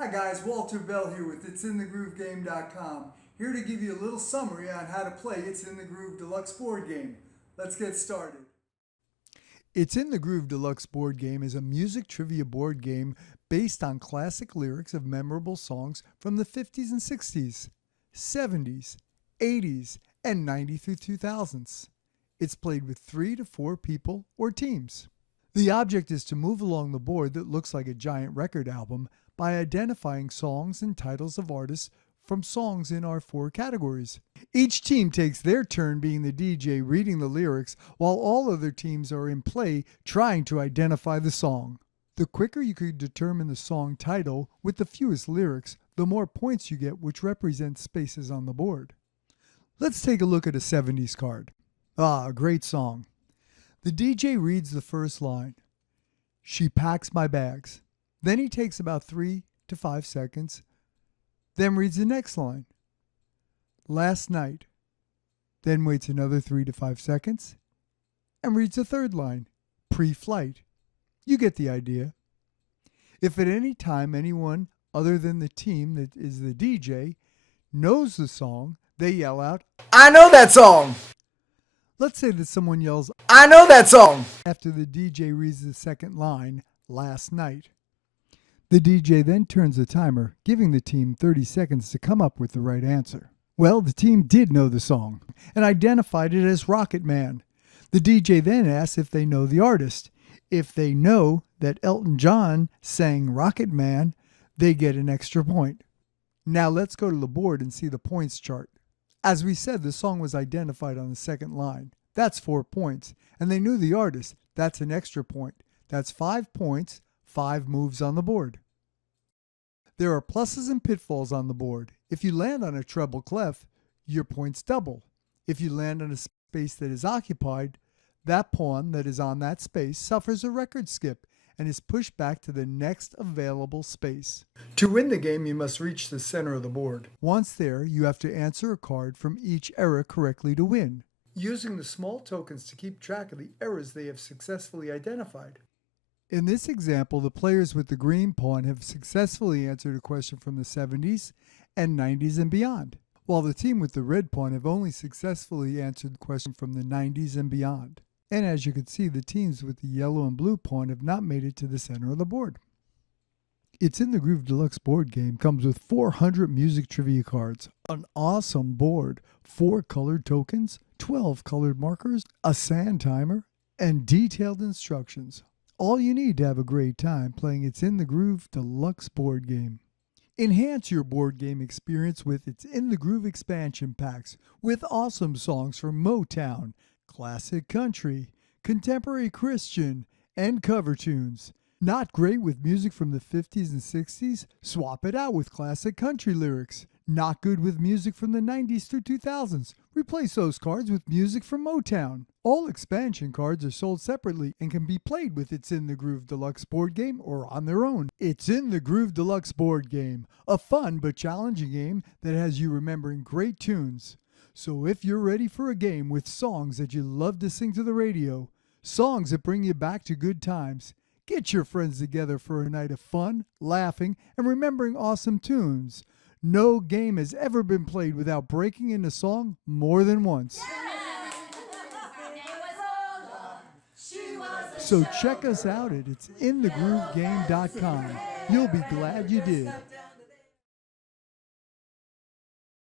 Hi guys, Walter Bell here with It'sInTheGrooveGame.com, here to give you a little summary on how to play It's in the Groove Deluxe board game. Let's get started. It's in the Groove Deluxe board game is a music trivia board game based on classic lyrics of memorable songs from the 50s and 60s, 70s, 80s, and 90 through 2000s. It's played with 3 to 4 people or teams. The object is to move along the board that looks like a giant record album by identifying songs and titles of artists from songs in our 4 categories. Each team takes their turn being the DJ reading the lyrics while all other teams are in play trying to identify the song. The quicker you can determine the song title with the fewest lyrics, the more points you get, which represents spaces on the board. Let's take a look at a 70s card. A great song. The DJ reads the first line. She packs my bags. Then he takes about 3 to 5 seconds, then reads the next line. Last night. Then waits another 3 to 5 seconds and reads the third line. Pre-flight. You get the idea. If at any time anyone other than the team that is the DJ knows the song, they yell out, "I know that song!" Let's say that someone yells, "I know that song!" after the DJ reads the second line, last night. The DJ then turns the timer, giving the team 30 seconds to come up with the right answer. Well, the team did know the song and identified it as Rocket Man. The DJ then asks if they know the artist. If they know that Elton John sang Rocket Man, they get an extra point. Now let's go to the board and see the points chart. As we said, the song was identified on the second line. That's 4 points. And they knew the artist. That's an extra point. That's 5 points, 5 moves on the board. There are pluses and pitfalls on the board. If you land on a treble clef, your points double. If you land on a space that is occupied, that pawn that is on that space suffers a record skip and is pushed back to the next available space. To win the game, you must reach the center of the board. Once there, you have to answer a card from each era correctly to win, using the small tokens to keep track of the eras they have successfully identified. In this example, the players with the green pawn have successfully answered a question from the 70s and 90s and beyond, while the team with the red pawn have only successfully answered the question from the 90s and beyond. And as you can see, the teams with the yellow and blue pawn have not made it to the center of the board. It's in the Groove Deluxe board game comes with 400 music trivia cards, an awesome board, 4 colored tokens, 12 colored markers, a sand timer, and detailed instructions. All you need to have a great time playing It's in the Groove Deluxe board game. Enhance your board game experience with It's in the Groove expansion packs with awesome songs from Motown, classic country, contemporary Christian, and cover tunes. Not great with music from the 50s and 60s? Swap it out with classic country lyrics. Not good with music from the 90s through 2000s? Replace those cards with music from Motown. All expansion cards are sold separately and can be played with It's in the Groove Deluxe board game or on their own. It's in the Groove Deluxe board game, a fun but challenging game that has you remembering great tunes. So if you're ready for a game with songs that you love to sing to the radio, songs that bring you back to good times, get your friends together for a night of fun, laughing, and remembering awesome tunes. No game has ever been played without breaking into song more than once. So check us out at it'sinthegroovegame.com. You'll be glad you did.